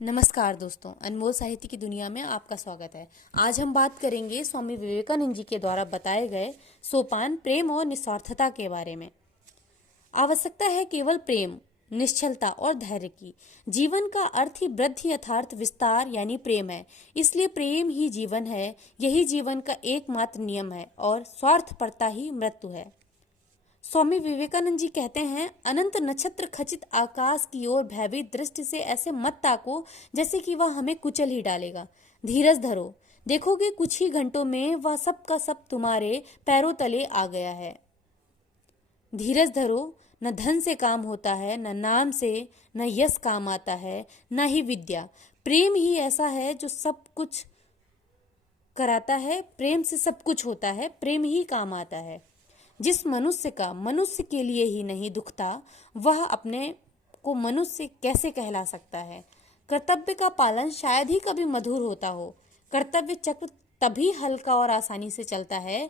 नमस्कार दोस्तों, अनमोल साहित्य की दुनिया में आपका स्वागत है। आज हम बात करेंगे स्वामी विवेकानंद जी के द्वारा बताए गए सोपान प्रेम और निस्वार्थता के बारे में। आवश्यकता है केवल प्रेम, निश्चलता और धैर्य की। जीवन का अर्थ ही वृद्धि यथार्थ विस्तार यानी प्रेम है। इसलिए प्रेम ही जीवन है, यही जीवन का एकमात्र नियम है और स्वार्थपरता ही मृत्यु है। स्वामी विवेकानंद जी कहते हैं, अनंत नक्षत्र खचित आकाश की ओर भयभीत दृष्टि से ऐसे मत ताको जैसे कि वह हमें कुचल ही डालेगा। धीरज धरो, देखोगे कुछ ही घंटों में वह सब का सब तुम्हारे पैरों तले आ गया है। धीरज धरो, न धन से काम होता है, न नाम से, न यश काम आता है, न ही विद्या। प्रेम ही ऐसा है जो सब कुछ कराता है। प्रेम से सब कुछ होता है, प्रेम ही काम आता है। जिस मनुष्य का मनुष्य के लिए ही नहीं दुखता, वह अपने को मनुष्य कैसे कहला सकता है। कर्तव्य का पालन शायद ही कभी मधुर होता हो। कर्तव्य चक्र तभी हल्का और आसानी से चलता है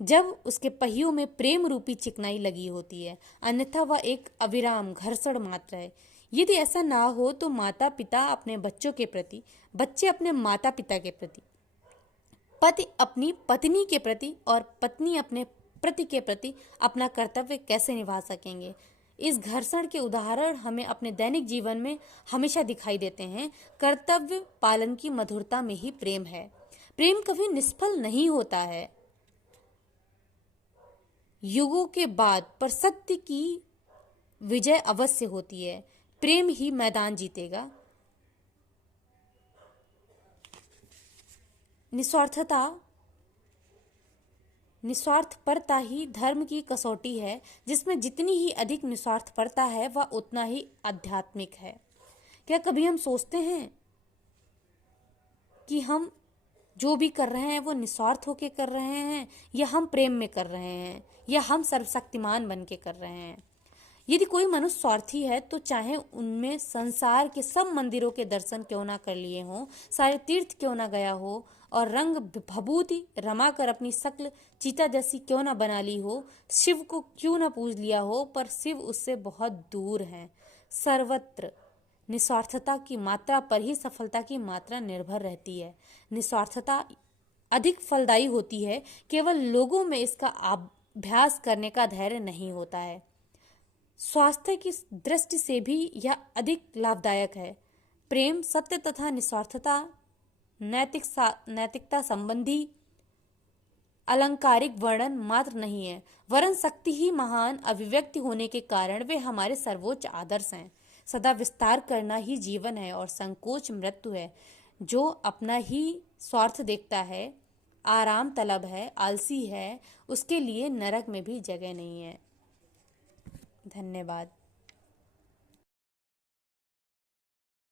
जब उसके पहियों में प्रेम रूपी चिकनाई लगी होती है, अन्यथा वह एक अविराम घर्षण मात्र है। यदि ऐसा ना हो तो माता पिता अपने बच्चों के प्रति, बच्चे अपने माता पिता के प्रति, पति अपनी पत्नी के प्रति और पत्नी अपने पति के प्रति अपना कर्तव्य कैसे निभा सकेंगे। इस घर्षण के उदाहरण हमें अपने दैनिक जीवन में हमेशा दिखाई देते हैं। कर्तव्य पालन की मधुरता में ही प्रेम है। प्रेम कभी निष्फल नहीं होता है। युगों के बाद पर सत्य की विजय अवश्य होती है। प्रेम ही मैदान जीतेगा। निस्वार्थपरता ही धर्म की कसौटी है, जिसमें जितनी ही अधिक निस्वार्थपरता है वह उतना ही आध्यात्मिक है। क्या कभी हम सोचते हैं कि हम जो भी कर रहे हैं वो निस्वार्थ होके कर रहे हैं, या हम प्रेम में कर रहे हैं, या हम सर्वशक्तिमान बन के कर रहे हैं। यदि कोई मनुष्य स्वार्थी है तो चाहे उनमें संसार के सब मंदिरों के दर्शन क्यों ना कर लिए हों, सारे तीर्थ क्यों ना गया हो और रंग भभूति रमा कर अपनी शक्ल चीता जैसी क्यों ना बना ली हो, शिव को क्यों ना पूज लिया हो, पर शिव उससे बहुत दूर हैं। सर्वत्र निस्वार्थता की मात्रा पर ही सफलता की मात्रा निर्भर रहती है। निस्वार्थता अधिक फलदायी होती है, केवल लोगों में इसका अभ्यास करने का धैर्य नहीं होता है। स्वास्थ्य की दृष्टि से भी यह अधिक लाभदायक है। प्रेम, सत्य तथा निस्वार्थता नैतिकता संबंधी अलंकारिक वर्णन मात्र नहीं है, वरन शक्ति ही महान अभिव्यक्ति होने के कारण वे हमारे सर्वोच्च आदर्श हैं। सदा विस्तार करना ही जीवन है और संकोच मृत्यु है। जो अपना ही स्वार्थ देखता है, आराम तलब है, आलसी है, उसके लिए नरक में भी जगह नहीं है। धन्यवाद।